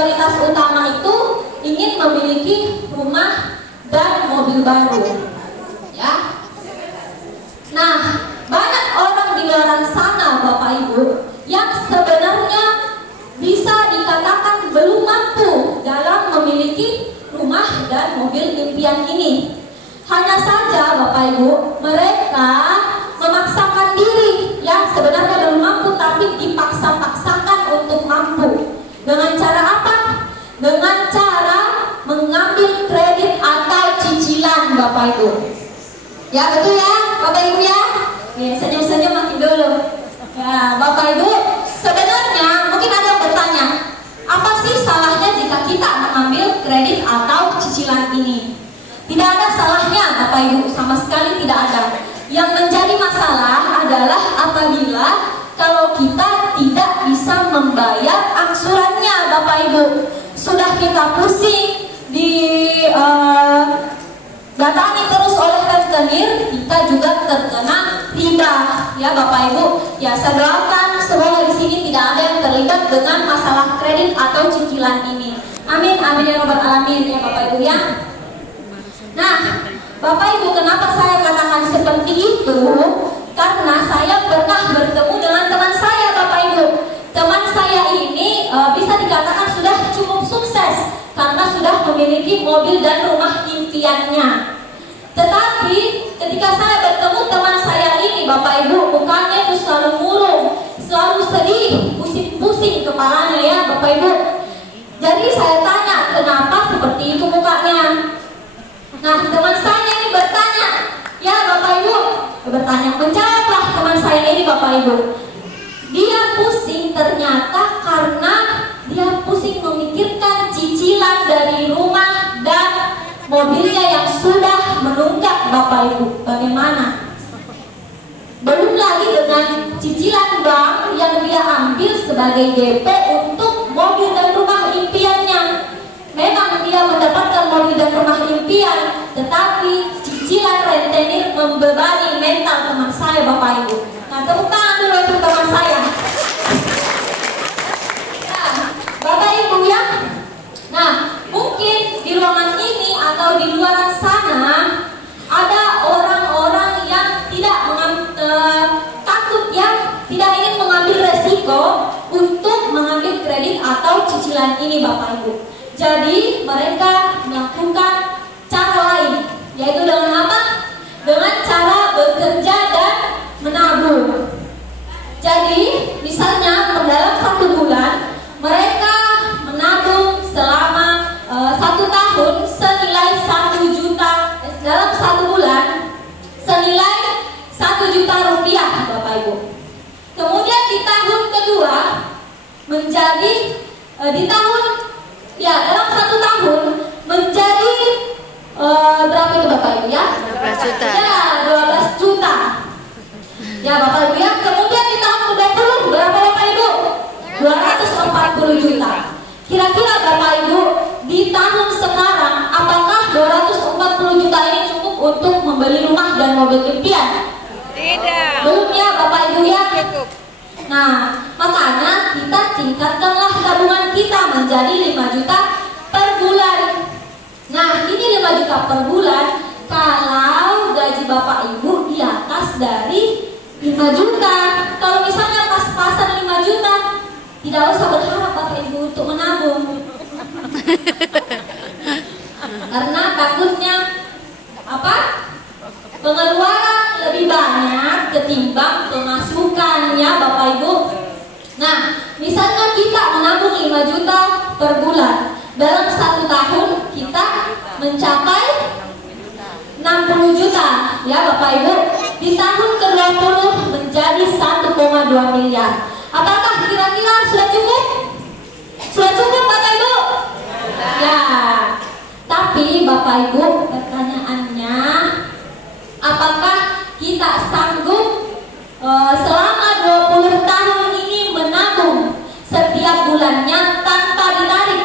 prioritas utama itu ingin memiliki rumah dan mobil baru. Ya. Nah, banyak orang di luar sana Bapak Ibu yang sebenarnya bisa dikatakan belum mampu dalam memiliki rumah dan mobil impian ini. Hanya saja Bapak Ibu, mereka memaksakan diri yang sebenarnya belum mampu, tapi dipaksa-paksakan untuk mampu. Dengan cara apa? Dengan cara mengambil kredit atau cicilan Bapak Ibu. Ya betul ya Bapak Ibu ya? Nih, senyum-senyum makin dulu. Ya Bapak Ibu, sebenarnya mungkin ada yang bertanya, apa sih salahnya jika kita mengambil kredit atau cicilan ini? Tidak ada salahnya Bapak Ibu, sama sekali tidak ada. Yang menjadi masalah adalah apabila kalau kita tidak bisa membayar angsurannya Bapak Ibu. Sudah kita pusing datangi terus oleh rentenir, kita juga terkena riba ya Bapak Ibu. Ya saya doakan semoga di sini tidak ada yang terlibat dengan masalah kredit atau cicilan ini. Amin amin ya rabbal alamin ya Bapak Ibu ya. Nah Bapak Ibu, kenapa saya katakan seperti itu? Karena saya pernah bertemu dengan teman saya Bapak Ibu. Teman saya ini bisa dikatakan sudah cukup sukses karena sudah memiliki mobil dan rumah impiannya. Tetapi ketika saya bertemu teman saya ini Bapak Ibu, mukanya itu selalu murung, selalu sedih, pusing-pusing kepalanya ya Bapak Ibu. Jadi saya tanya, kenapa seperti itu mukanya? Nah teman saya ini bertanya, ya Bapak Ibu, menjawablah teman saya ini Bapak Ibu. Dia pusing ternyata karena dia pusing memikirkan cicilan dari rumah dan mobilnya yang sudah menunggak Bapak Ibu. Bagaimana? Belum lagi dengan cicilan bank yang dia ambil sebagai DP untuk mobil dan rumah impiannya. Memang dia mendapatkan mobil dan rumah impian, tetapi cicilan rentenir membebani mental teman saya Bapak Ibu. Nah tepuk tangan dulu untuk teman saya. Nah Bapak Ibu ya. Nah mungkin di ruangan ini atau di luar sana ada orang-orang yang takut ya, tidak ingin mengambil resiko untuk mengambil kredit atau cicilan ini Bapak Ibu. Jadi mereka melakukan cara lain, yaitu dengan apa? Dengan cara bekerja dan menabung. Jadi misalnya dalam 1 bulan mereka menabung selama 1 tahun senilai 1 juta, dalam 1 bulan senilai 1 juta rupiah Bapak Ibu. Kemudian di tahun kedua menjadi dalam 1 tahun menjadi berapa itu Bapak Ibu ya? 12 juta. Ya 12 juta. Ya Bapak Ibu ya. Kemudian di tahun ke-20 berapa Bapak Ibu? 240 juta. Kira-kira Bapak Ibu di tahun sekarang apakah 240 juta ini cukup untuk membeli rumah dan mobil impian? Tidak. Belum ya Bapak Ibu ya. Cukup. Nah makanya kita tingkatkanlah tabungan kita menjadi 5 juta per bulan. Nah ini 5 juta per bulan kalau gaji Bapak Ibu di atas dari 5 juta. Kalau misalnya pas-pasan 5 juta, tidak usah berharap Bapak Ibu untuk menabung. Karena takutnya apa? Pengeluaran lebih banyak ketimbang pemasukan ya Bapak Ibu. Nah, misalnya kita menabung 5 juta per bulan, dalam 1 tahun kita mencapai 60 juta ya Bapak Ibu. Di tahun ke-20 menjadi 1,2 miliar. Apakah kira-kira sudah cukup? Sudah cukup Bapak Ibu? Ya. Tapi Bapak Ibu, pertanyaannya, apakah kita sanggup selama 20 tahun ini menabung setiap bulannya tanpa ditarik?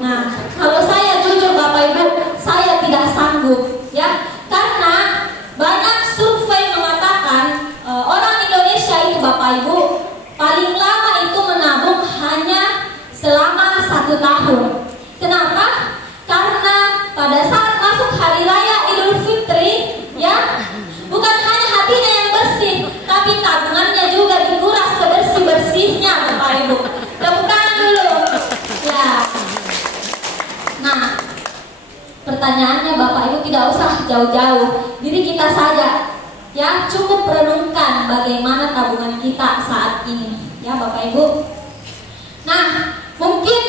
Nah, kalau saya jujur Bapak Ibu, saya tidak sanggup ya. Karena banyak survei mengatakan orang Indonesia itu Bapak Ibu paling lama itu menabung hanya selama 1 jauh-jauh diri kita saja. Ya, cukup renungkan bagaimana tabungan kita saat ini, ya Bapak Ibu. Nah, mungkin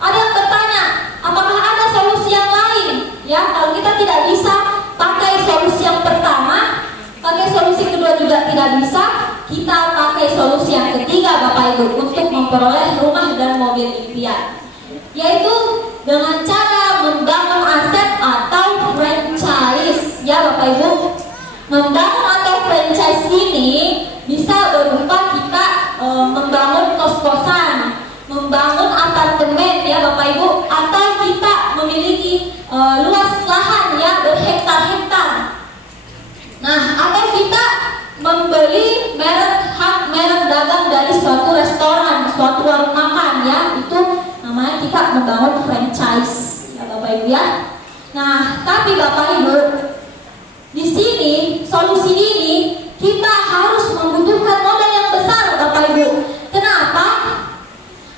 ada yang bertanya, apakah ada solusi yang lain? Ya, kalau kita tidak bisa pakai solusi yang pertama, pakai solusi kedua juga tidak bisa, kita pakai solusi yang ketiga Bapak Ibu untuk memperoleh rumah dan mobil impian, yaitu dengan cara membangun aset atau franchise. Ya Bapak Ibu, membangun atau franchise ini bisa berupa kita membangun kos-kosan, membangun apartemen ya Bapak Ibu, atau kita memiliki luas lahan ya berhektar-hektar. Nah, atau kita membeli hak merek dagang dari suatu restoran, suatu warung makan ya, itu namanya kita membangun franchise ya Bapak Ibu ya. Nah, tapi Bapak Ibu, di sini solusi ini kita harus membutuhkan modal yang besar Bapak Ibu. Kenapa?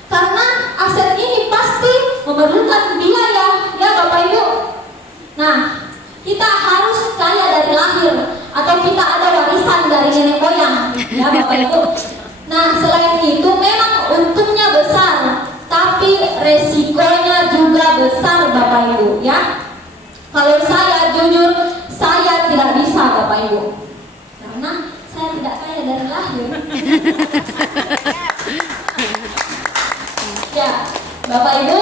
Karena aset ini pasti memerlukan biaya ya Bapak Ibu. Nah, kita harus kaya dari lahir atau kita ada warisan dari nenek moyang ya Bapak Ibu. Nah, selain itu memang untungnya besar, tapi resikonya juga besar Bapak Ibu ya. Kalau saya jujur, saya tidak bisa Bapak Ibu, karena saya tidak kaya dari lahir. Ya Bapak Ibu,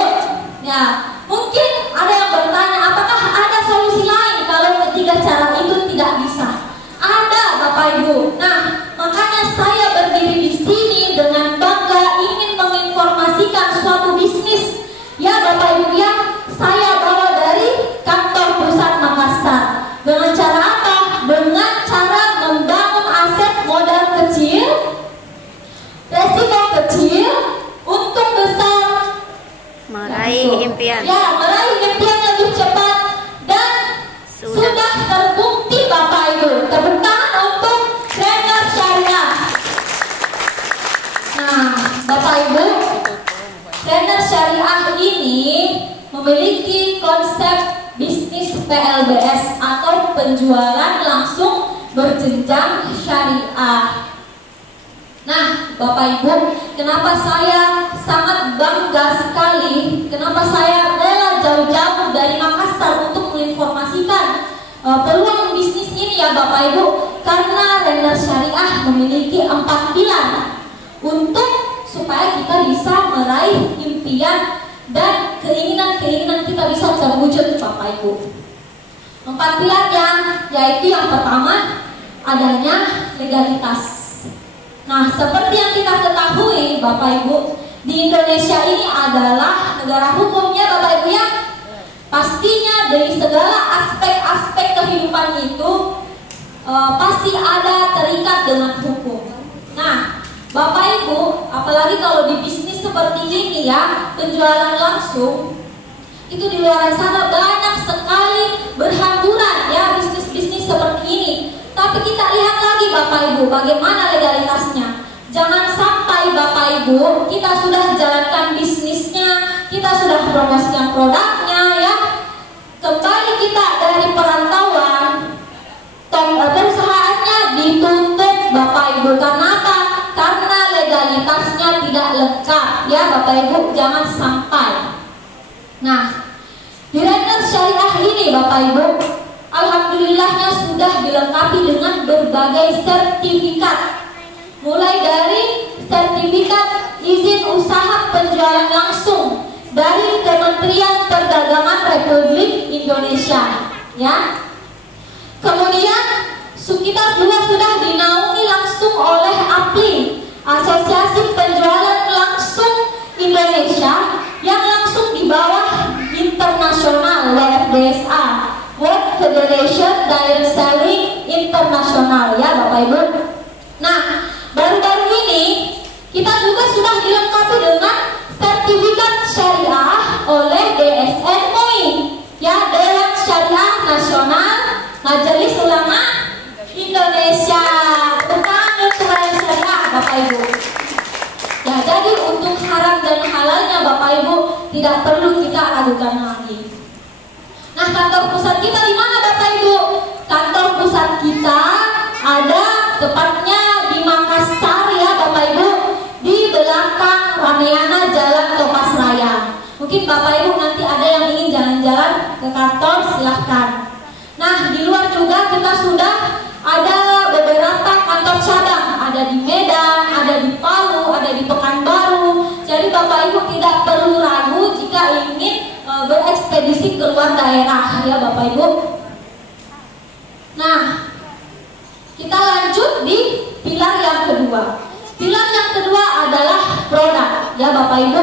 ya mungkin ada yang bertanya, apakah ada solusi lain kalau ketiga cara itu tidak bisa? Ada Bapak Ibu. Nah, makanya saya berdiri di sini dengan bangga ingin menginformasikan suatu bisnis ya Bapak Ibu ya. Saya bawa dari kantor pusat Makassar. Dengan cara apa? Dengan cara membangun aset modal kecil, resiko kecil, untung besar, meraih impian. Ya, meraih impian lebih cepat dan sudah terbukti Bapak Ibu. Tepuk tangan untuk trainer syariah. Nah, Bapak Ibu, trainer syariah ini memiliki konsep bisnis PLBS atau penjualan langsung berjenjang syariah. Nah, Bapak Ibu, kenapa saya sangat bangga sekali, kenapa saya rela jauh-jauh dari Makassar untuk menginformasikan peluang bisnis ini ya Bapak Ibu, karena trainer syariah memiliki 4 pilar untuk supaya kita bisa meraih impian dan keinginan-keinginan kita bisa terwujud Bapak Ibu. 4 pilarnya yaitu yang pertama adanya legalitas. Nah, seperti yang kita ketahui Bapak Ibu, di Indonesia ini adalah negara hukumnya Bapak Ibu ya. Pastinya dari segala aspek-aspek kehidupan itu pasti ada terikat dengan hukum. Nah, Bapak Ibu, apalagi kalau di bisnis seperti ini ya, penjualan langsung, itu di luar sana banyak sekali berhamburan ya bisnis-bisnis seperti ini. Tapi kita lihat lagi Bapak Ibu, bagaimana legalitasnya. Jangan sampai Bapak Ibu, kita sudah jalankan bisnisnya, kita sudah promosikan produknya ya, kembali kita dari perantauan, perusahaannya ditutup Bapak Ibu. Karena apa? Karena legalitasnya tidak lengkap ya Bapak Ibu, jangan sampai. Nah, di trainer syariah ini Bapak Ibu, alhamdulillahnya sudah dilengkapi dengan berbagai sertifikat. Mulai dari sertifikat izin usaha penjualan langsung dari Kementerian Perdagangan Republik Indonesia ya. Kemudian kita juga sudah dinaungi langsung oleh APLI, Asosiasi Penjualan Langsung Indonesia, yang langsung di bawah internasional WFDSA, World Federation Direct Selling International ya Bapak Ibu. Nah, baru-baru ini kita juga sudah dilengkapi dengan sertifikat syariah oleh DSN MUI ya, Dewan Syariah Nasional Majelis Ulama Indonesia. Bukan untuk syariah Bapak Ibu ya. Jadi untuk haram dan halalnya Bapak Ibu tidak perlu kita ragukan lagi. Nah, kantor pusat kita di mana Bapak Ibu? Kantor pusat kita ada tepatnya di Makassar ya Bapak Ibu, di belakang Ramayana Jalan Topas Raya. Mungkin Bapak Ibu nanti ada yang ingin jalan-jalan ke kantor, silahkan. Nah, di luar juga kita sudah ada beberapa kantor cabang, ada di Medan, ada di Palu, ada di Pekanbaru. Jadi Bapak Ibu tidak perlu ragu jika ingin berekspedisi ke luar daerah ya Bapak Ibu. Nah, kita lanjut di pilar yang kedua. Pilar yang kedua adalah produk ya Bapak Ibu.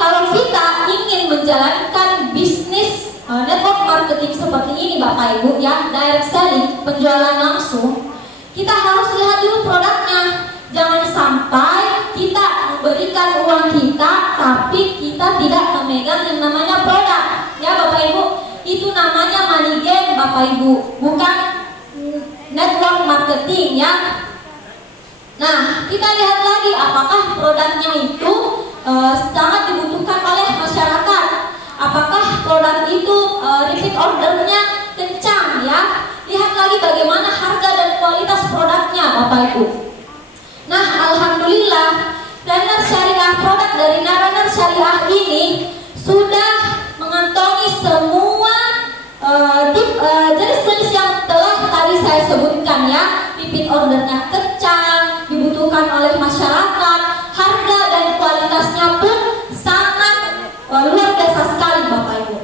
Kalau kita ingin menjalankan bisnis network marketing seperti ini Bapak Ibu ya, direct selling, penjualan langsung, kita harus lihat dulu produknya. Jangan sampai kita memberikan uang kita tapi kita tidak memegang yang namanya produk ya Bapak Ibu. Itu namanya money game Bapak Ibu, bukan network marketing ya. Nah, kita lihat lagi apakah produknya itu sangat dibutuhkan oleh masyarakat. Apakah produk itu repeat ordernya kencang ya. Lihat lagi bagaimana harga dan kualitas produknya Bapak Ibu. Nah, alhamdulillah Runner Syariah, produk dari Runner Syariah ini sudah mengantongi semua jenis-jenis yang telah tadi saya sebutkan ya. Repeat ordernya kencang, dibutuhkan oleh masyarakat, harga dan kualitasnya pun sangat luar biasa sekali Bapak Ibu.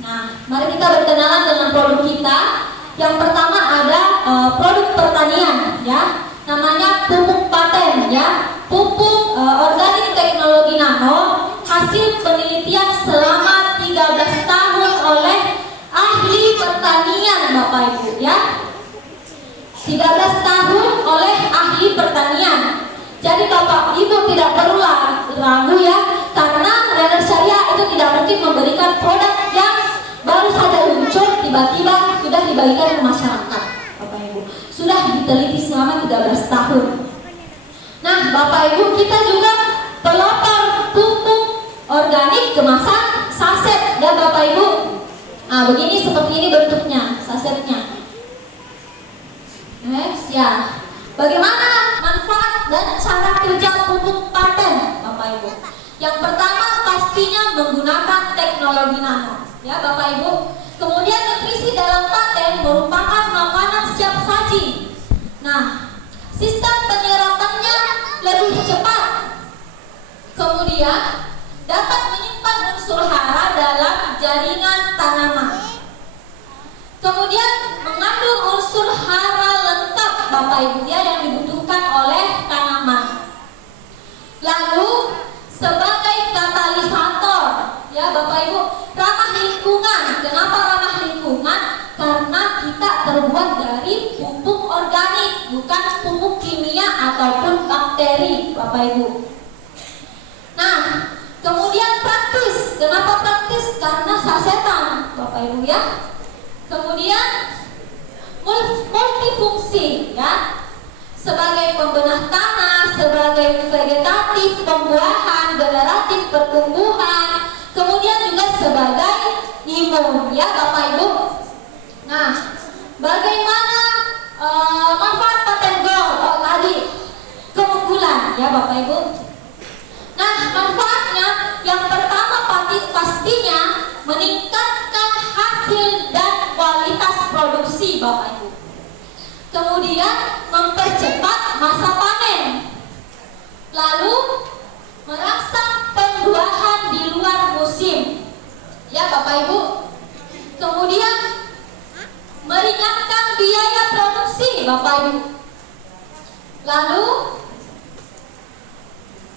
Nah, mari kita berkenalan dengan produk kita. Yang pertama ada produk pertanian ya, namanya pupuk paten ya, pupuk organik teknologi nano, hasil penelitian selama 13 tahun oleh ahli pertanian Bapak Ibu ya. 13 tahun oleh ahli pertanian. Jadi Bapak Ibu tidak perlu ragu ya, karena Runner Syariah itu tidak mungkin memberikan produk yang baru saja muncul tiba-tiba sudah dibagikan ke masyarakat Bapak Ibu. Sudah diteliti selama 13 tahun. Nah Bapak Ibu, kita juga pelopor pupuk organik kemasan saset ya Bapak Ibu. Nah begini, seperti ini bentuknya sasetnya. Next ya. Bagaimana manfaat dan cara kerja pupuk paten Bapak Ibu? Yang pertama pastinya menggunakan teknologi nano ya Bapak Ibu. Kemudian nutrisi dalam paten merupakan makanan siap saji. Nah, sistem penyerapannya lebih cepat. Kemudian dapat menyimpan unsur hara dalam jaringan tanaman. Kemudian mengandung unsur hara lengkap Bapak Ibu ya, yang dibutuhkan oleh tanaman. Lalu sebagai katalisator ya Bapak Ibu, ramah lingkungan. Kenapa ramah lingkungan? Karena kita terbuat dari pupuk organik, bukan pupuk kimia ataupun bakteri Bapak Ibu. Nah, kemudian praktis. Kenapa praktis? Karena sasetan Bapak Ibu ya. Kemudian multifungsi ya, sebagai pembenah tanah, sebagai vegetatif, pembuahan, generatif, pertumbuhan, kemudian juga sebagai imun ya Bapak Ibu. Nah, bagaimana manfaat paten gold? Oh, tadi keunggulan ya Bapak Ibu. Nah, manfaatnya yang pertama pastinya meningkatkan hasil dan kualitas produksi Bapak Ibu. Kemudian mempercepat masa panen. Lalu merangsang pembuahan di luar musim ya Bapak Ibu. Kemudian meringankan biaya produksi Bapak Ibu. Lalu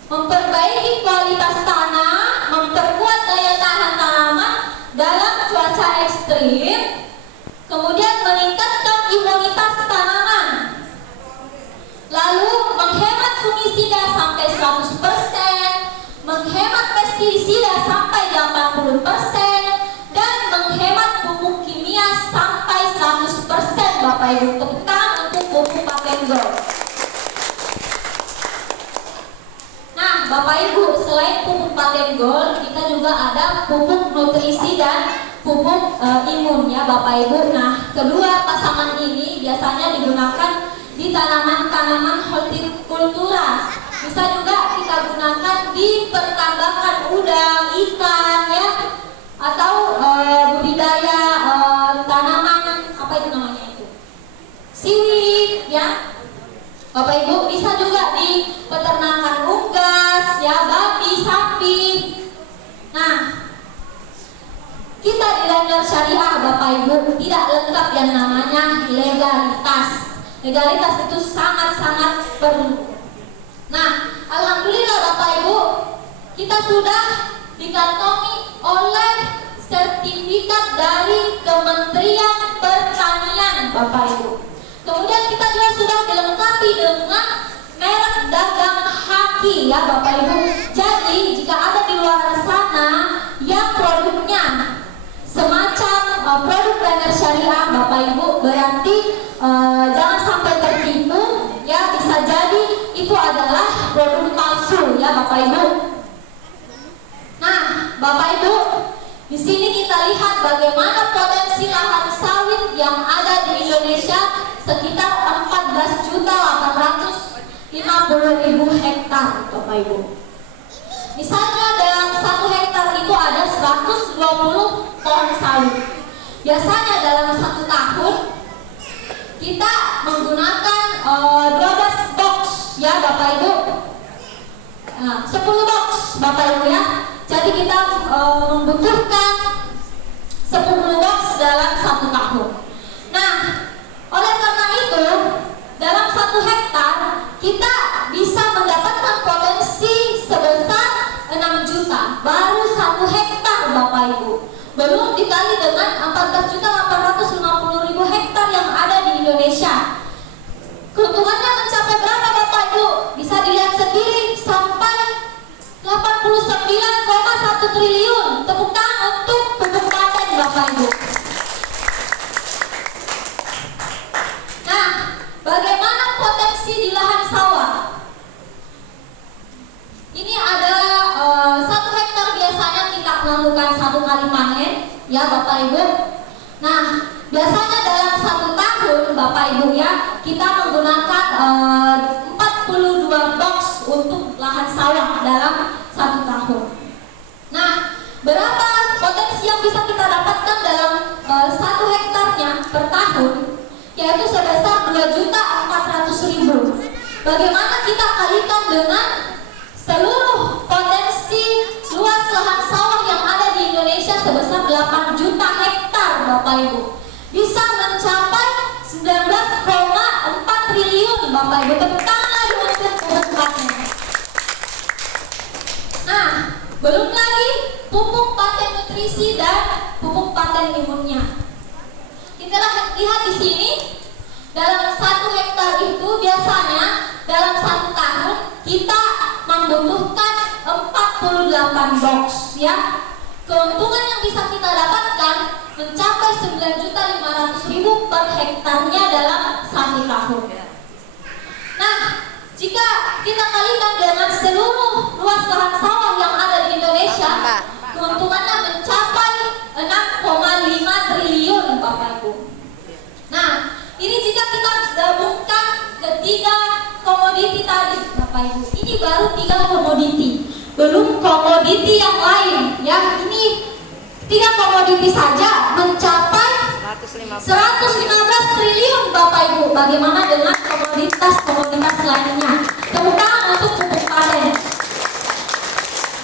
memperbaiki kualitas tanah, memperkuat daya tahan tanaman dalam cuaca ekstrim. Kemudian meningkatkan imunitas tanaman. Lalu menghemat fungisida sampai 100%, menghemat pestisida sampai 80%, dan menghemat pupuk kimia sampai 100% Bapak Ibu. Tepuk tangan untuk pupuk paten gold. Nah Bapak Ibu, selain pupuk paten gold, kita juga ada pupuk nutrisi dan pupuk imun ya Bapak Ibu. Nah, kedua pasangan ini biasanya digunakan di tanaman-tanaman hortikultura. Bisa juga kita gunakan di pertambangan udang, ikan ya, atau budidaya tanaman apa itu namanya itu? Seaweed ya. Bapak Ibu, bisa juga di peternakan unggas ya, babi, sapi. Nah, kita di Lanyar Syariah Bapak Ibu tidak lengkap yang namanya legalitas. Legalitas itu sangat-sangat perlu. Nah, alhamdulillah Bapak Ibu, kita sudah dikantongi oleh sertifikat dari Kementerian Pertanian Bapak Ibu. Kemudian kita juga sudah dilengkapi dengan merek dagang haki ya Bapak Ibu. Jadi jika ada di luar sana yang produknya semacam produk Lanyar Syariah Bapak Ibu, berarti jangan sampai tertipu ya, bisa jadi itu adalah produk palsu ya Bapak Ibu. Nah, Bapak Ibu, di sini kita lihat bagaimana potensi lahan sawit yang ada di Indonesia, sekitar 14.850.000 hektar Bapak Ibu. Misalnya dalam 1 hektar itu ada 120 pohon sawit. Biasanya dalam 1 tahun kita menggunakan 12 box ya Bapak Ibu. Nah, 10 box Bapak Ibu ya. Jadi kita membutuhkan 10 box dalam 1 tahun. Nah, oleh karena itu dalam 1 hektar kita bisa mendapatkan potensi sebesar 6 juta baru 1 hektar Bapak Ibu. Belum dikali dengan 14.850.000 hektar yang ada di Indonesia. Keuntungannya mencapai berapa Bapak Ibu? Bisa dilihat sendiri, sampai 89,1 triliun. Tepuk tangan untuk pupuk paten Bapak Ibu. Nah, bagaimana potensi di lahan sawah? Ini ada 1 hektar biasanya kita melakukan 1 kali panen ya Bapak Ibu. Nah, biasanya dalam 1 tahun Bapak Ibu ya, kita menggunakan 42 box untuk lahan sawah dalam 1 tahun. Nah, berapa potensi yang bisa kita dapatkan dalam 1 hektarnya per tahun? Yaitu sebesar 2.400.000. Bagaimana kita kalikan dengan seluruh potensi luas lahan sawah yang ada di Indonesia sebesar 8 juta hektar Bapak Ibu? Bisa mencapai 19,4 triliun Bapak Ibu. Tepuk tangan lagi untuk pupuk paten. Nah, belum lagi pupuk paten nutrisi dan pupuk paten imunnya. Kita lihat di sini, dalam 1 hektar itu biasanya dalam 1 tahun kita membutuhkan 48 box ya. Keuntungan yang bisa kita dapatkan mencapai 9.500.000 per hektarnya dalam 1 tahun. Nah, jika kita kalikan dengan seluruh luas lahan sawah yang ada di Indonesia, keuntungannya mencapai 6,5 triliun Bapak Ibu. Nah, ini jika kita gabungkan ketiga komoditi tadi Bapak Ibu, ini baru 3 komoditi, belum komoditi yang lain ya. Ini 3 komoditi saja mencapai 115 triliun Bapak Ibu. Bagaimana dengan komoditas-komoditas lainnya? Tepuk tangan untuk pupuk paten.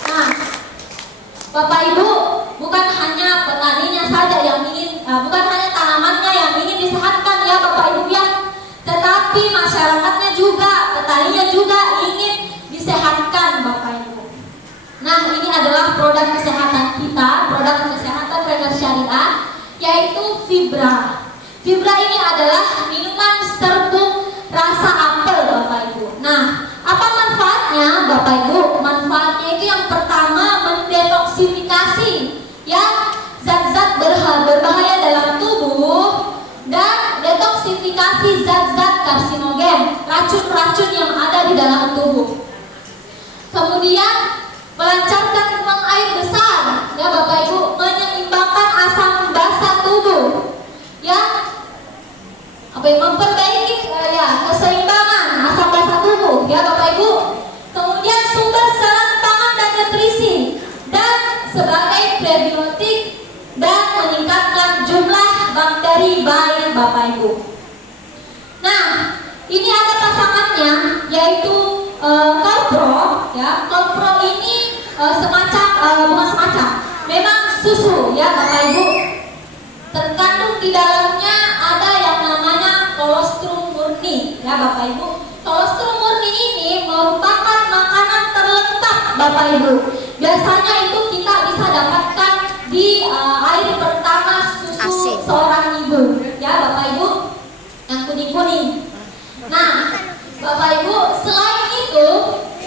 Nah, Bapak Ibu, bukan hanya petaninya saja yang ingin, bukan hanya tanamannya yang ingin disehatkan ya Bapak Ibu ya, tetapi masyarakatnya juga, petaninya juga ingin disehatkan Bapak Ibu. Nah, ini adalah produk kesehatan kita, produk kesehatan Lanyar Syariah, yaitu Fibra. Fibra ini adalah minuman serbuk rasa apel Bapak Ibu. Nah, apa manfaatnya Bapak Ibu? Manfaatnya itu yang pertama, mendetoksifikasi ya zat-zat berbahaya dalam tubuh dan detoksifikasi zat-zat karsinogen, racun-racun yang ada di dalam tubuh. Kemudian melancarkan buang air besar ya Bapak Ibu, menyeimbangkan asam memperbaiki keseimbangan asam basa tubuh ya Bapak Ibu. Kemudian sumber serat pangan dan nutrisi, dan sebagai prebiotik dan meningkatkan jumlah bakteri baik Bapak Ibu. Nah, ini ada pasangannya yaitu Kolpro ya. Kolpro ini bukan semacam, memang susu ya Bapak Ibu. Terkandung di dalamnya ada yang namanya kolostrum murni ya Bapak Ibu. Kolostrum murni ini merupakan makanan terlengkap Bapak Ibu. Biasanya itu kita bisa dapatkan di air pertama susu seorang ibu ya Bapak Ibu, yang kuning-kuning. Nah Bapak Ibu, selain itu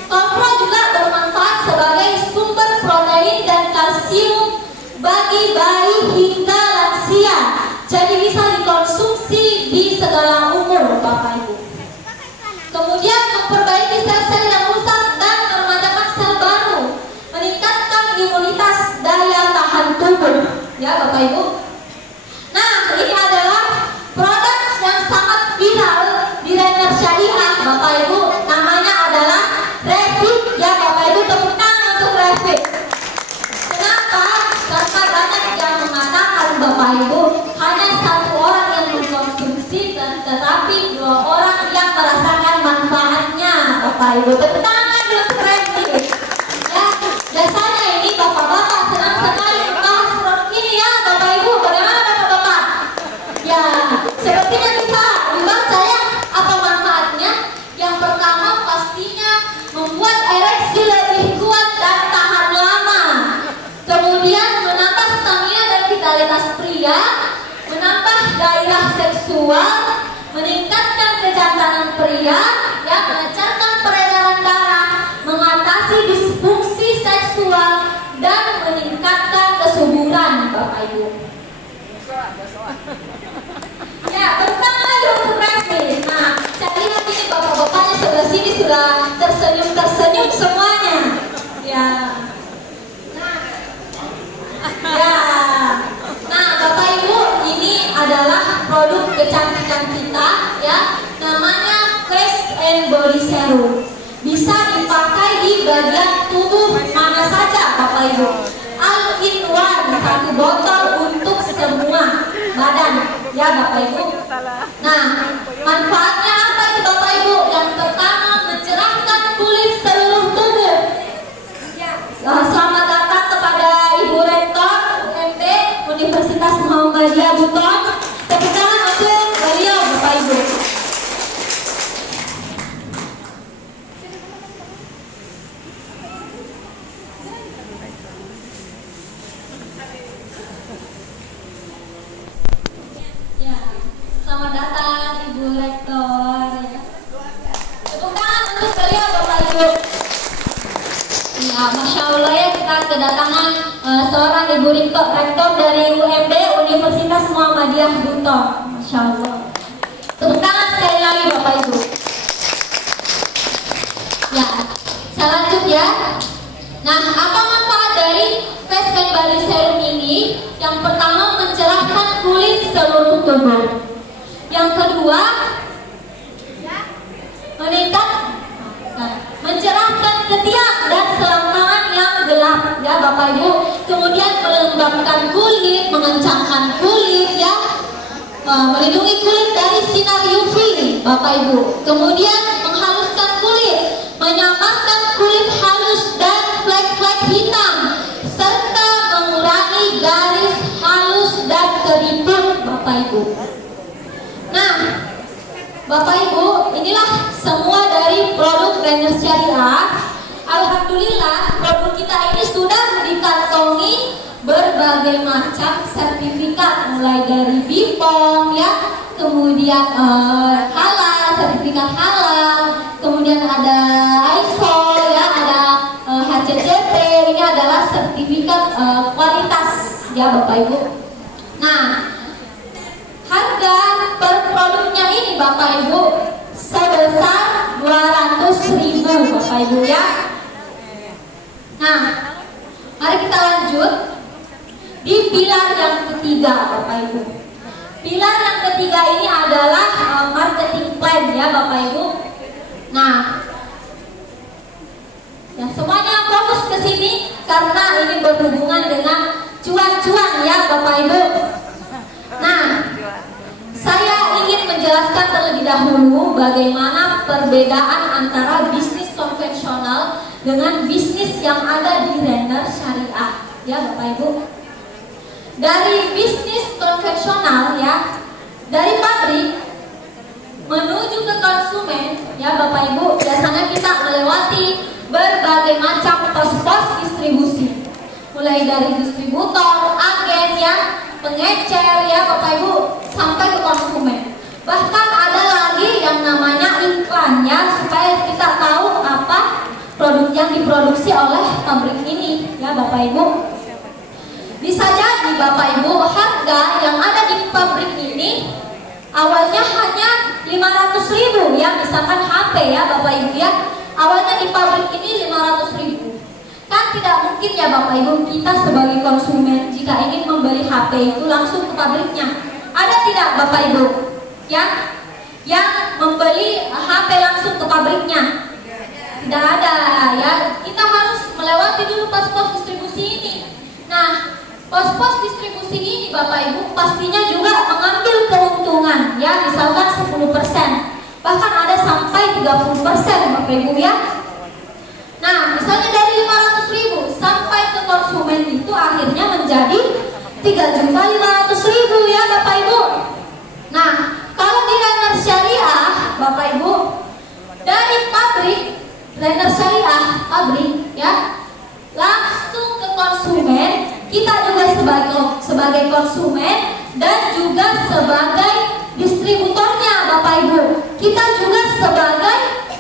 Kolpro juga bermanfaat sebagai sumber protein dan kalsium bagi bayi hingga lansia. Jadi bisa dikonsumsi di segala umur Bapak Ibu. Kemudian memperbaiki sel-sel yang rusak dan meremajakan sel baru, meningkatkan imunitas daya tahan tubuh ya Bapak Ibu. Nah, ini adalah produk yang sangat viral di Rainer Syariah Bapak Ibu. Namanya adalah Revit ya Bapak Ibu. Tepuk tangan untuk Revit. Kenapa? Karena banyak yang mengatakan Bapak Ibu hanya satu orang yang mengkonsumsi, tetapi 2 orang yang merasakan manfaatnya Bapak Ibu. Tepuk tangan untuk Revit. Ya, biasanya ini bapak-bapak senang sekali membahas produk ini ya Bapak Ibu. Bagaimana bapak-bapak? Ya, sepertinya bisa dibaca ya apa manfaatnya. Yang pertama pastinya membuat ereksi lebih kuat dan tahan lama. Kemudian menambah stamina dan vitalitas pria, menambah gairah seksual, meningkatkan kejantanan pria, ya, melancarkan peredaran darah, mengatasi disfungsi seksual, dan meningkatkan kesuburan Bapak Ibu. Ya, pertama aja untuk Revit. Nah, saya lihat ini bapak-bapaknya sebelah sini sudah tersenyum semuanya. Ya. Nah, Bapak Ibu, ini adalah produk kecantikan kita ya. Namanya Face and Body Serum. Bisa dipakai di bagian tubuh mana saja Bapak Ibu. All in one, 1 botol untuk semua badan ya Bapak Ibu. Nah, manfaatnya apa itu Bapak Ibu? Yang pertama, mencerahkan kulit seluruh tubuh. Selamat datang kepada Ibu Rektor UMD Universitas Muhammadiyah Buton. Tepuk tangan untuk beliau Bapak Ibu. Ya, selamat datang Ibu Rektor. Tepuk tangan untuk beliau Bapak Ibu. Ya, Masya Allah ya, kita kedatangan seorang Ibu Rektor dari UMD Universitas Muhammadiyah Buton. Masya Allah. Tepuk tangan sekali lagi Bapak Ibu. Ya, saya lanjut ya. Nah, apa manfaat dari Face and Body Serum ini? Yang pertama, mencerahkan kulit seluruh tubuh. Yang kedua, mencerahkan ketiak dan selangkangan yang gelap ya Bapak Ibu. Kemudian melembabkan kulit, mengencangkan kulit ya, melindungi kulit dari sinar UV Bapak Ibu. Kemudian menghaluskan kulit, menyamarkan kulit halus dan flek-flek hitam, serta mengurangi garis halus dan keriput Bapak Ibu. Nah Bapak Ibu, inilah semua dari produk Rainer Syariah. Alhamdulillah produk kita ini sudah dikantongi berbagai macam sertifikat, mulai dari BPOM ya, kemudian halal, sertifikat halal, kemudian ada ISO ya, ada HCCP. Ini adalah sertifikat kualitas ya Bapak Ibu. Nah, harga per produknya ini Bapak Ibu sebesar 200.000 Bapak Ibu ya. Nah, mari kita lanjut di pilar yang ketiga Bapak Ibu. Pilar yang ketiga ini adalah marketing plan ya Bapak Ibu. Nah, ya semuanya fokus ke sini karena ini berhubungan dengan cuan-cuan ya Bapak Ibu. Nah, saya ingin menjelaskan terlebih dahulu bagaimana perbedaan antara bisnis konvensional dengan bisnis yang ada di Renner Syariah ya Bapak Ibu. Dari bisnis konvensional ya, dari pabrik menuju ke konsumen ya Bapak Ibu, biasanya kita melewati berbagai macam pos-pos distribusi, mulai dari distributor, agen ya, pengecer ya Bapak Ibu, sampai ke konsumen. Bahkan ada lagi yang namanya iklan ya, supaya kita tahu apa produk yang diproduksi oleh pabrik ini ya Bapak Ibu. Bisa jadi Bapak Ibu, harga yang ada di pabrik ini awalnya hanya 500.000 ya, misalkan HP ya Bapak Ibu ya, awalnya di pabrik ini 500.000. Kan tidak mungkin ya Bapak Ibu, kita sebagai konsumen jika ingin membeli HP itu langsung ke pabriknya. Ada tidak Bapak Ibu yang membeli HP langsung ke pabriknya? Tidak ada ya, kita harus melewati dulu pos-pos distribusi ini. Nah, pos-pos distribusi ini Bapak Ibu pastinya juga mengambil keuntungan ya, misalkan 10%, bahkan ada sampai 30% Bapak Ibu ya. Nah, misalnya dari 500.000 sampai ke konsumen itu akhirnya menjadi 3.500.000 ya Bapak Ibu. Nah, kalau di Renner Syariah Bapak Ibu, dari pabrik Renner Syariah pabrik ya, langsung ke konsumen, kita juga sebagai konsumen dan juga sebagai distributornya Bapak Ibu, kita juga sebagai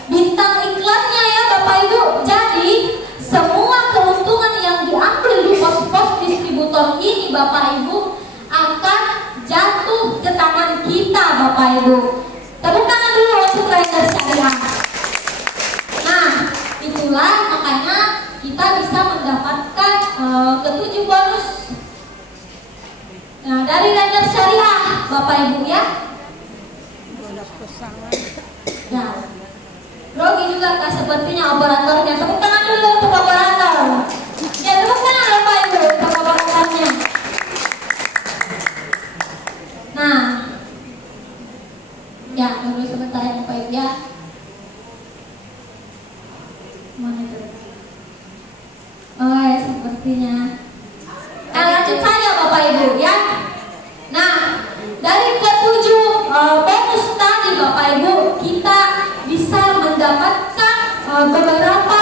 bintang iklannya ya Bapak Ibu. Jadi semua keuntungan yang diambil di pos-pos distributor ini Bapak Ibu akan jatuh ke tangan kita Bapak Ibu. Tepuk tangan dulu untuk Renner Syariah. Nah, itulah makanya kita bisa mendapatkan ke-7 bonus dari Renner Syariah Bapak Ibu ya. Nah, grogi juga kah sepertinya operatornya. Tepuk tangan dulu untuk operator. Ya, tepuk tangan Bapak Ibu untuk operatornya. Nah, ya tunggu sebentar ya Bapak Ibu ya. Mana itu? Oh ya, sepertinya. Nah, lanjut saja Bapak Ibu ya. Nah, dari ke-7 bonus tadi Bapak Ibu, kita bisa mendapatkan beberapa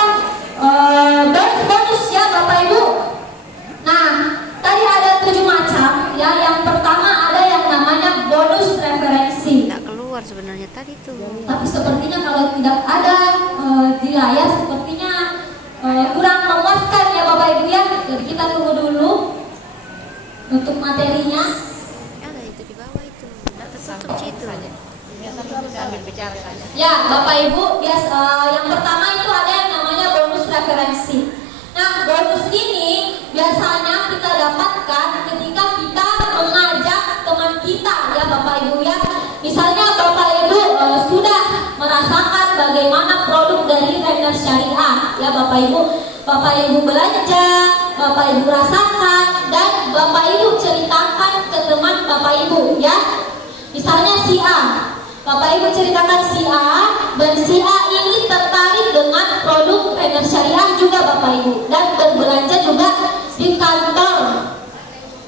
bonus ya Bapak Ibu. Nah, tadi ada 7 macam ya. Yang pertama ada yang namanya bonus referensi. Tidak keluar sebenarnya tadi tuh. Tapi sepertinya kalau tidak ada di layar sepertinya kurang memuaskan ya Bapak Ibu ya. Jadi kita tunggu dulu untuk materinya. Ada itu di bawah itu. Tidak tertutup situ. Ya Bapak Ibu, yang pertama itu ada yang namanya bonus referensi. Nah, bonus ini biasanya kita dapatkan ketika kita mengajak teman kita ya Bapak Ibu ya. Misalnya Bapak Ibu sudah merasakan bagaimana produk dari Renner Syariah ya Bapak Ibu. Bapak Ibu belanja, Bapak Ibu rasakan, dan Bapak Ibu ceritakan ke teman Bapak Ibu ya. Misalnya si A, Bapak Ibu ceritakan si A, dan si A ini tertarik dengan produk Renner Syariah juga Bapak Ibu, dan berbelanja juga di kantor.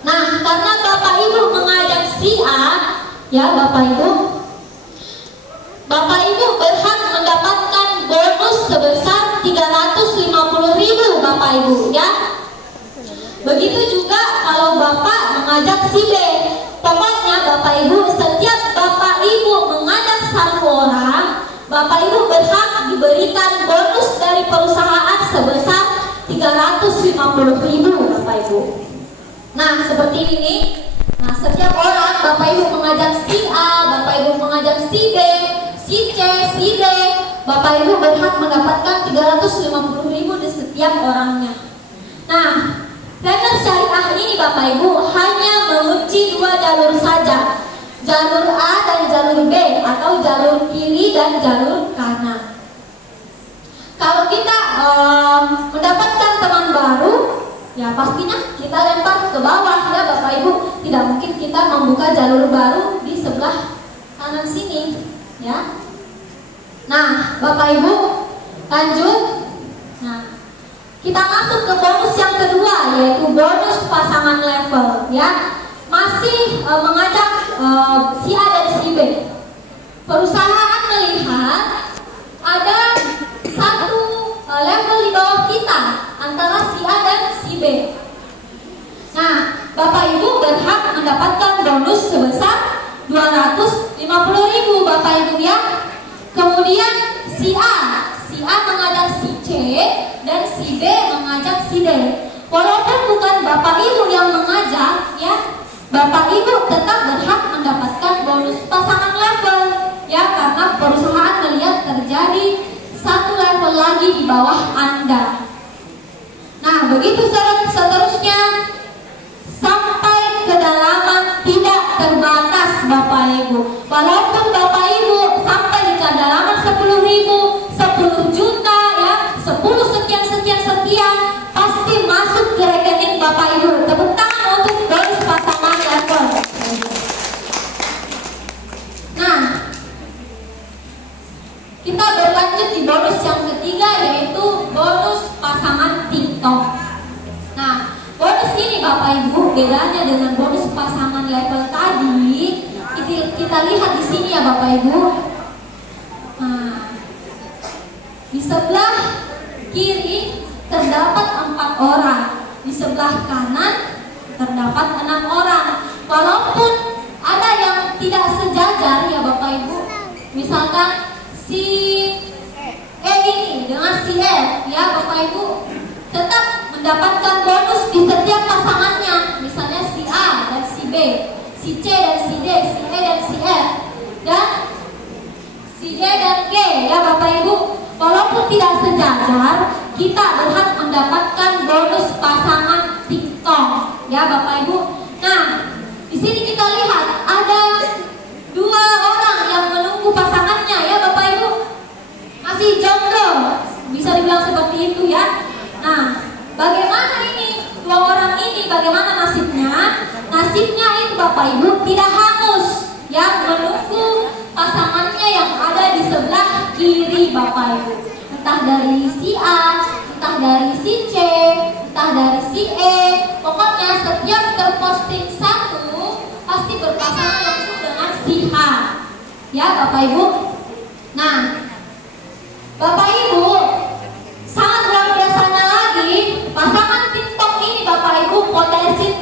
Nah, karena Bapak Ibu mengajak si A ya Bapak Ibu berhak mendapatkan bonus sebesar 350.000 Bapak Ibu ya. Begitu juga kalau Bapak mengajak si B. Pokoknya Bapak Ibu, setiap Bapak Ibu mengajak satu orang, Bapak Ibu berhak diberikan bonus dari perusahaan sebesar 350.000 Bapak Ibu. Nah, seperti ini. Nah, setiap orang Bapak Ibu mengajak si A, Bapak Ibu mengajak si B, si C, si D, Bapak Ibu berhak mendapatkan 350.000 di setiap orangnya. Nah, Renner Syariah ini Bapak Ibu hanya mengunci 2 jalur saja. jalur A dan jalur B, atau jalur kiri dan jalur kanan. Kalau kita mendapatkan teman baru, ya pastinya kita lempar ke bawah ya Bapak Ibu. Tidak mungkin kita membuka jalur baru di sebelah kanan sini ya. Nah Bapak Ibu lanjut. Nah kita masuk ke bonus yang kedua, yaitu bonus pasangan level ya. Masih mengajak si A dan si B. Perusahaan melihat ada satu level di bawah kita antara si A dan si B. Nah, Bapak Ibu berhak mendapatkan bonus sebesar 250.000 Bapak Ibu ya. Kemudian si A mengajak si C dan si B mengajak si D. Walaupun bukan Bapak Ibu yang mengajak ya, Bapak Ibu tetap berhak mendapatkan bonus pasangan level ya, karena perusahaan melihat terjadi satu level lagi di bawah Anda. Nah, begitu seterusnya sampai kedalaman tidak terbatas Bapak Ibu. Walaupun Bapak Ibu sampai di kedalaman 10.000, 10 juta ya, 10 sekian sekian sekian, pasti masuk ke rekening Bapak Ibu. Tepuk tangan untuk bonus pasangan level. Nah, kita berlanjut di bonus yang ketiga, yaitu bonus pasangan TikTok. Nah, bonus ini Bapak Ibu bedanya dengan bonus pasangan level tadi. Kita lihat di sini ya Bapak Ibu. Nah, di sebelah kiri terdapat 4 orang, di sebelah kanan terdapat 6 orang. Walaupun ada yang tidak sejajar ya Bapak Ibu. Misalkan si E ini dengan si F ya Bapak Ibu tetap mendapatkan bonus di setiap pasangannya. Misalnya si A dan si B, si C dan si D, si E dan si F, dan si D dan G ya Bapak Ibu. Walaupun tidak sejajar, kita berhak mendapatkan bonus pasangan TikTok ya Bapak Ibu. Nah, di sini kita lihat ada 2 orang yang menunggu pasangannya ya Bapak Ibu. Masih jomblo, bisa dibilang seperti itu ya. Nah, bagaimana ini 2 orang ini, bagaimana nasibnya? Nasibnya itu Bapak Ibu tidak hangus ya, menunggu pasangannya yang ada di sebelah kiri Bapak Ibu. Entah dari si A, entah dari si C, entah dari si E. Pokoknya setiap terposting satu pasti berpasangan langsung dengan si H ya Bapak Ibu. Nah Bapak Ibu, sangat luar biasanya lagi pasangan TikTok ini Bapak Ibu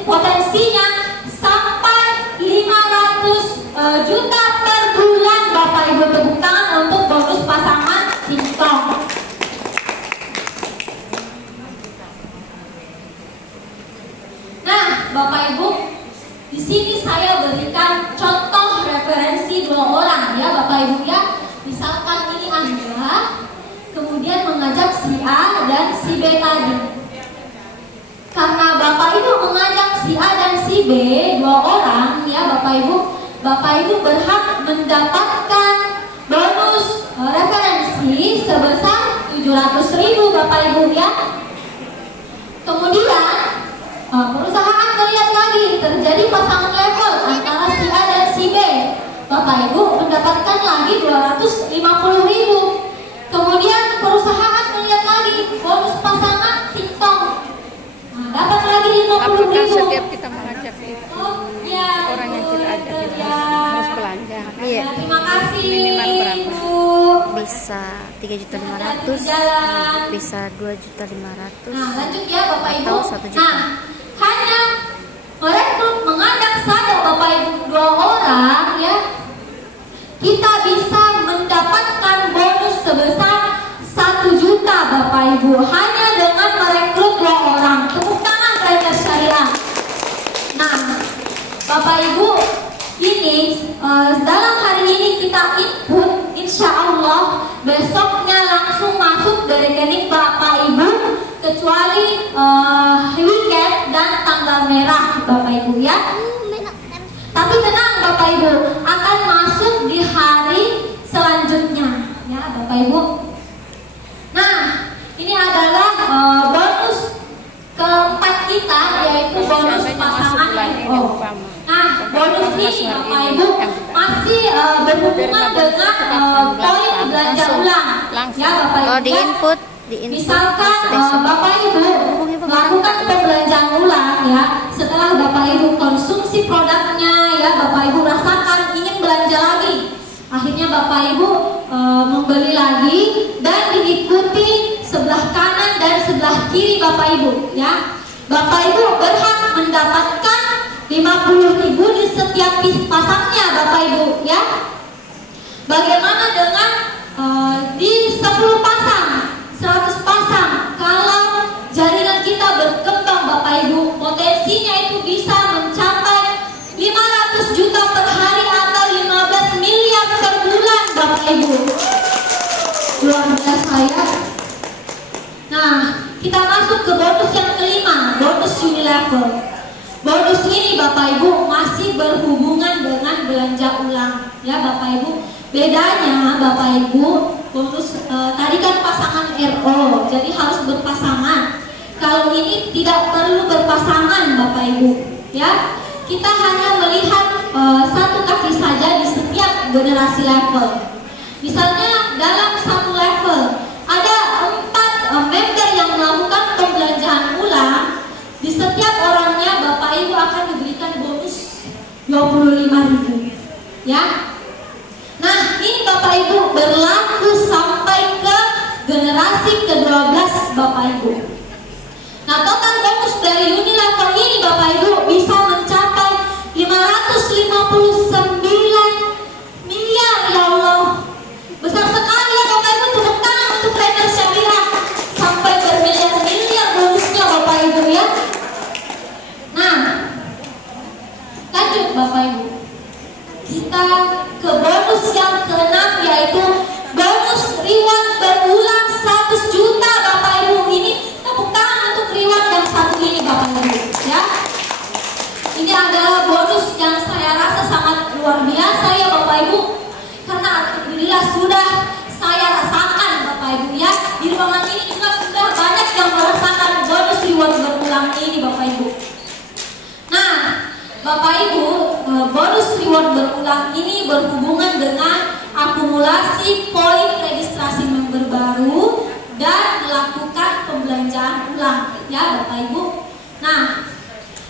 potensinya sampai 500 juta per bulan Bapak Ibu. Tepuk tangan untuk bonus pasangan TikTok. Nah Bapak Ibu, di sini saya berikan contoh referensi 2 orang ya Bapak Ibu ya. Misalkan ini Anda kemudian mengajak si A dan si B tadi. Karena Bapak Ibu mengajak si A dan si B 2 orang ya Bapak Ibu berhak mendapatkan bonus referensi sebesar 700.000 Bapak Ibu ya. Kemudian perusahaan melihat lagi terjadi pasangan level antara si A dan si B. Bapak Ibu mendapatkan lagi 250.000. Kemudian perusahaan melihat lagi bonus pasangan TikTok. Nah, dapat lagi 50.000. Apakah setiap kita mengajak itu ya, orang yang kita ajak itu harus belanja? Iya. Terima kasih. Minimal berapa? Ibu. Bisa 3.500.000, bisa 2.500.000. Nah, lanjut ya Bapak Ibu. Atau 1 juta. Nah, hanya merekrut mengajak saja Bapak Ibu 2 orang ya. Kita bisa mendapatkan bonus sebesar 1 juta Bapak Ibu hanya dengan merekrut 2 orang. Tepuk tangan trainer syariah. Nah, Bapak Ibu, ini dalam hari ini kita input, insya Allah besoknya langsung masuk dari rekening Bapak Ibu, kecuali weekend dan tanggal merah Bapak Ibu ya. Tapi tenang Bapak Ibu, Bapak Ibu. Nah, ini adalah bonus keempat kita, yaitu bonus pasangan RO. Nah, bonus ini Bapak Ibu masih berhubungan dengan poin belanja ulang. Ya Bapak Ibu. Oh, di input. Misalkan Bapak Ibu melakukan pembelanjaan ulang ya, setelah Bapak Ibu konsumsi produknya ya, Bapak Ibu rasakan ingin belanja lagi, akhirnya Bapak Ibu membeli lagi dan diikuti sebelah kanan dan sebelah kiri Bapak Ibu ya. Bapak Ibu berhak mendapatkan 50.000 di setiap pasangnya Bapak Ibu ya. Bagaimana dengan di 10 pasang, 100 pasang, kalau jaringan kita berkembang Bapak Ibu, potensinya itu bisa mencapai 500 juta per hari atau 15 miliar per bulan Bapak Ibu. Luar biasa ya. Nah, kita masuk ke bonus yang kelima, bonus Unilever. Bonus ini Bapak Ibu masih berhubungan dengan belanja ulang ya Bapak Ibu. Bedanya Bapak Ibu, bonus tadi kan pasangan RO, jadi harus berpasangan. Kalau ini tidak perlu berpasangan Bapak Ibu ya. Kita hanya melihat satu kaki saja di setiap generasi level. Misalnya dalam satu level ada 4 member yang melakukan pembelanjaan ulang, di setiap orangnya Bapak Ibu akan diberikan bonus 25.000 ya. Nah, ini Bapak Ibu berlaku sampai ke generasi ke-12 Bapak Ibu. Nah, total bonus dari Unilever ini Bapak Ibu bisa mencapai 559 miliar ya Allah. Besar sekali ya Bapak Ibu, tepuk tangan untuk trainer syariah. Sampai bermiliar-miliar bonusnya Bapak Ibu ya. Nah, lanjut Bapak Ibu. Kita ke bonus yang ke-6, yaitu bonus reward berulang 100 juta Bapak Ibu. Ini tepuk tangan untuk reward yang satu ini Bapak Ibu ya. Ini adalah bonus yang saya rasa sangat luar biasa ya Bapak Ibu, karena alhamdulillah sudah saya rasakan Bapak Ibu ya. Di ruangan ini juga sudah banyak yang merasakan bonus reward berulang ini Bapak Ibu. Nah Bapak Ibu, bonus reward berulang ini berhubungan dengan akumulasi poin registrasi member baru dan melakukan pembelanjaan ulang ya Bapak Ibu. Nah,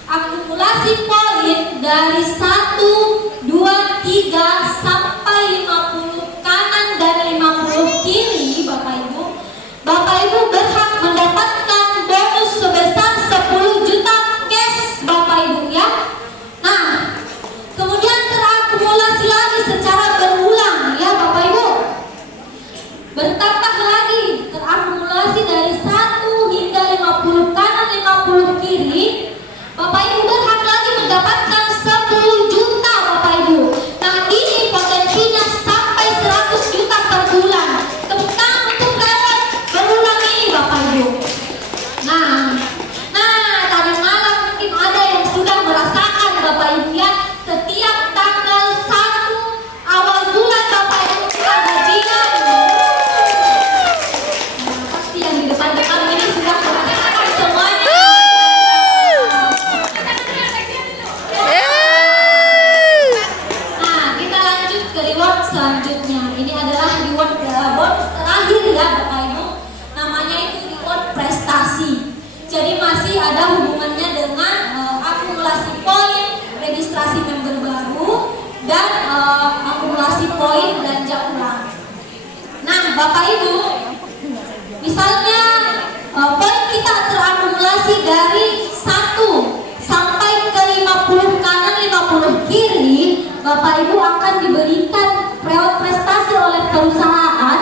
akumulasi poin dari 1, 2, 3 sampai 50 kanan dan 50 kiri Bapak Ibu. Bapak Ibu berhak mendapatkan bonus sebesar 10 juta cash Bapak Ibu ya. Nah, kemudian terakumulasi lagi secara berulang ya Bapak Ibu. Bertambah lagi, terakumulasi dari 1 hingga 50 kanan 50 kiri. Bapak Ibu berhak lagi mendapatkan 10 juta Bapak Ibu. Nah, ini potensinya sampai 100 juta per bulan. Tepuk tangan untuk reward berulang ini Bapak Ibu. Nah, tadi malam mungkin ada yang sudah merasakan Bapak Ibu ya, setiap tanggal 1 awal bulan Bapak Ibu kita gajian. Nah, pasti yang di depan-depan ini sudah merasakan semuanya. Nah, kita lanjut ke reward selanjutnya. Ini adalah reward bonus terakhir ya Bapak Ibu. Namanya itu reward prestasi. Jadi masih ada hubungannya dengan akumulasi poin registrasi member baru dan akumulasi poin belanja ulang. Nah Bapak Ibu, misalnya poin kita terakumulasi dari 1 sampai ke 50 kanan 50 kiri, Bapak Ibu akan diberikan reward prestasi oleh perusahaan,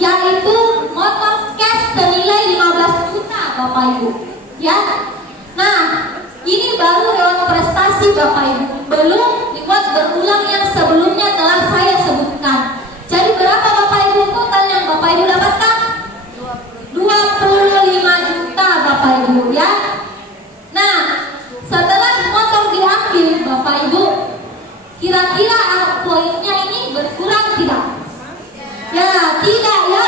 yaitu motor cash senilai 15 juta Bapak Ibu ya. Nah, ini baru reward prestasi Bapak Ibu, belum reward berulang yang sebelumnya telah saya sebutkan. Jadi berapa Bapak Ibu total yang Bapak Ibu dapatkan? 25 juta Bapak Ibu ya. Nah, setelah motor diambil Bapak Ibu, kira-kira poinnya ini berkurang tidak? Ya, tidak ya.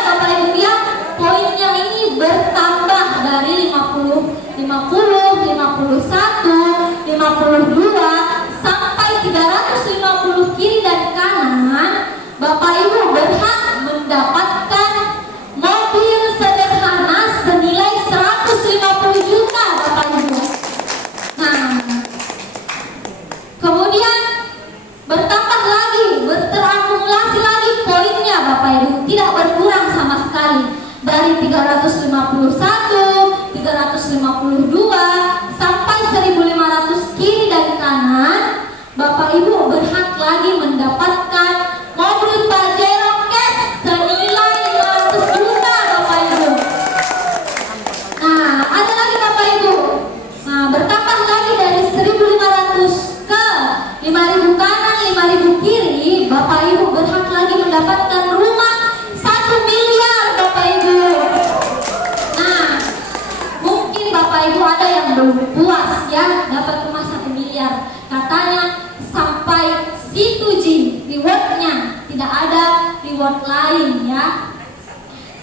352 sampai 350 kiri dan kanan, Bapak Ibu berhak mendapatkan mobil sederhana senilai 150 juta Bapak Ibu. Nah, kemudian bertambah lagi, terakumulasi lagi poinnya Bapak Ibu, tidak berkurang sama sekali. Dari 351, 352 sampai 1500 kiri dan kanan, Bapak Ibu berhak lagi mendapatkan mobil Pajero cash senilai 500 juta Bapak Ibu. Nah, ada lagi Bapak Ibu. Nah, bertambah lagi dari 1500 ke 5000 kanan, 5000 kiri, Bapak Ibu berhak lagi mendapatkan rumah 1 miliar Bapak Ibu. Nah, mungkin Bapak Ibu ada yang belum puas ya dapat rumah 1 miliar. Katanya sampai situ rewardnya, tidak ada reward lain ya.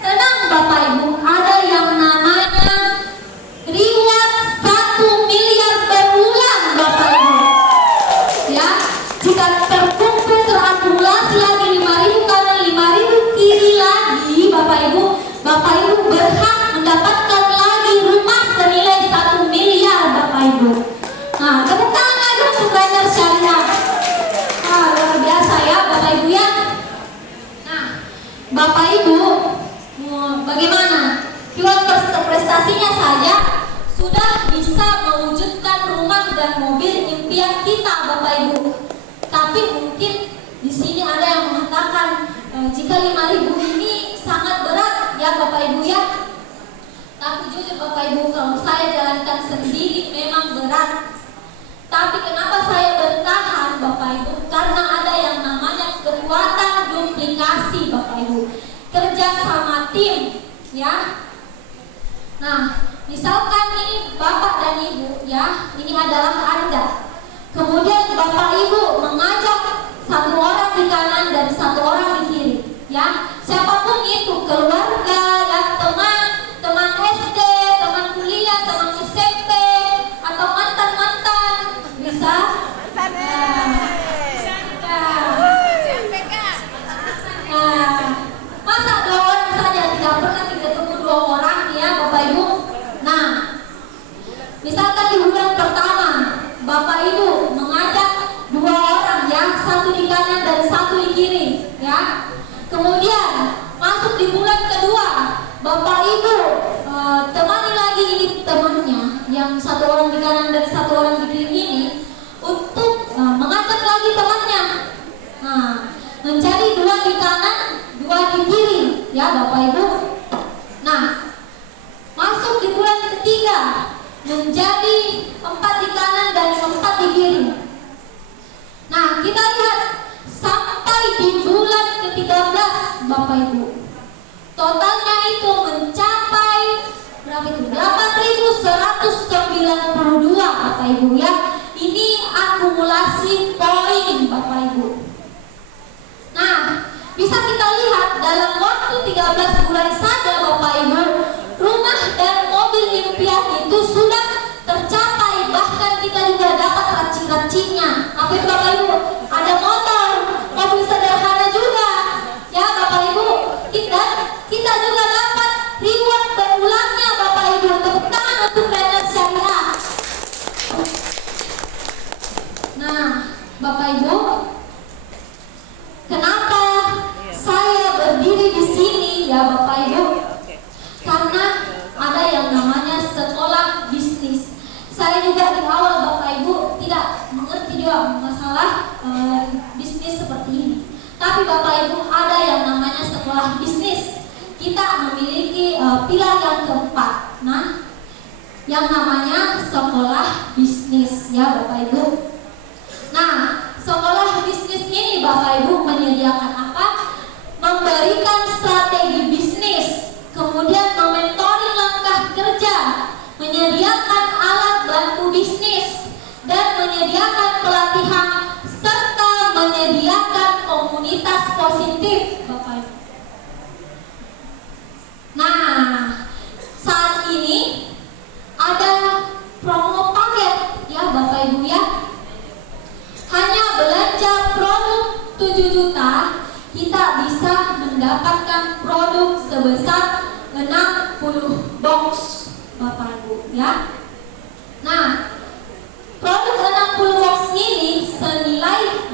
Tenang Bapak Ibu, ada yang namanya reward 1 miliar berulang Bapak Ibu. Ya, jika terkumpul terakumulasi lagi 5000 kanan 5000 kiri lagi Bapak Ibu berhak mendapatkan lagi rumah senilai 1 miliar Bapak Ibu. Nah, tepuk tangan lagi untuk Ranger Syariah. Nah, luar biasa ya Bapak Ibu ya. Nah, Bapak Ibu, bagaimana? Lewat prestasinya saja sudah bisa mewujudkan rumah dan mobil impian kita Bapak Ibu. Tapi mungkin di sini ada yang mengatakan jika 5000 ini sangat berat ya Bapak Ibu ya. Tapi jujur Bapak Ibu, kalau saya jalankan sendiri memang berat. Tapi kenapa saya bertahan Bapak Ibu? Karena ada yang namanya kekuatan duplikasi Bapak Ibu, kerja sama tim ya. Nah, misalkan ini Bapak dan Ibu ya, ini adalah Anda. Kemudian Bapak Ibu mengajak satu orang di kanan dan satu orang di kiri ya. Siapapun itu, keluarga ya, teman SD, teman kuliah, teman SMP, atau mantan-mantan bisa. Masa 2 orang saja, tidak pernah ketemu 2 orang ya Bapak Ibu. Nah, misalkan di bulan pertama Bapak Ibu mengajak 2 orang ya, satu di kanan dan satu di kiri ya. Kemudian masuk di bulan kedua, Bapak Ibu temani lagi ini temannya yang satu orang di kanan dan satu orang di kiri ini untuk mengajak lagi temannya. Nah, menjadi 2 di kanan, 2 di kiri ya Bapak Ibu. Nah, masuk di bulan ketiga menjadi 4 di kanan dan 4 di kiri. Nah, kita lihat sampai di bulan ke-13 Bapak Ibu, totalnya itu mencapai berapa itu? 8.192 Bapak Ibu ya. Ini akumulasi poin Bapak Ibu. Nah, bisa kita lihat dalam waktu 13 bulan saja Bapak Ibu, rumah dan mobil impian itu sudah tercapai. Bahkan kita juga dapat racik-raciknya. Apa itu Bapak Ibu? Ada motor, mobil sederhana juga ya Bapak Ibu. Kita juga dapat reward berulangnya Bapak Ibu. Tepuk tangan untuk Ranger Syariah. Nah Bapak Ibu, kenapa saya berdiri di sini ya Bapak Ibu? Karena ada yang namanya sekolah bisnis. Saya juga di awal Bapak Ibu tidak mengerti juga masalah bisnis seperti ini. Tapi Bapak Ibu, ada yang namanya sekolah bisnis. Kita memiliki pilar yang keempat. Nah, yang namanya sekolah bisnis ya Bapak Ibu. Nah, sekolah bisnis ini Bapak Ibu menyediakan apa? Memberikan strategi bisnis, kemudian mementoring langkah kerja, menyediakan alat bantu bisnis, dan menyediakan pelatihan serta menyediakan komunitas positif Bapak Ibu. Nah, saat ini ada promo paket ya Bapak Ibu ya.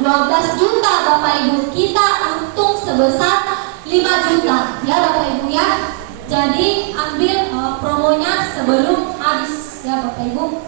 12 juta Bapak Ibu, kita untung sebesar 5 juta ya Bapak Ibu ya. Jadi ambil promonya sebelum habis ya Bapak Ibu.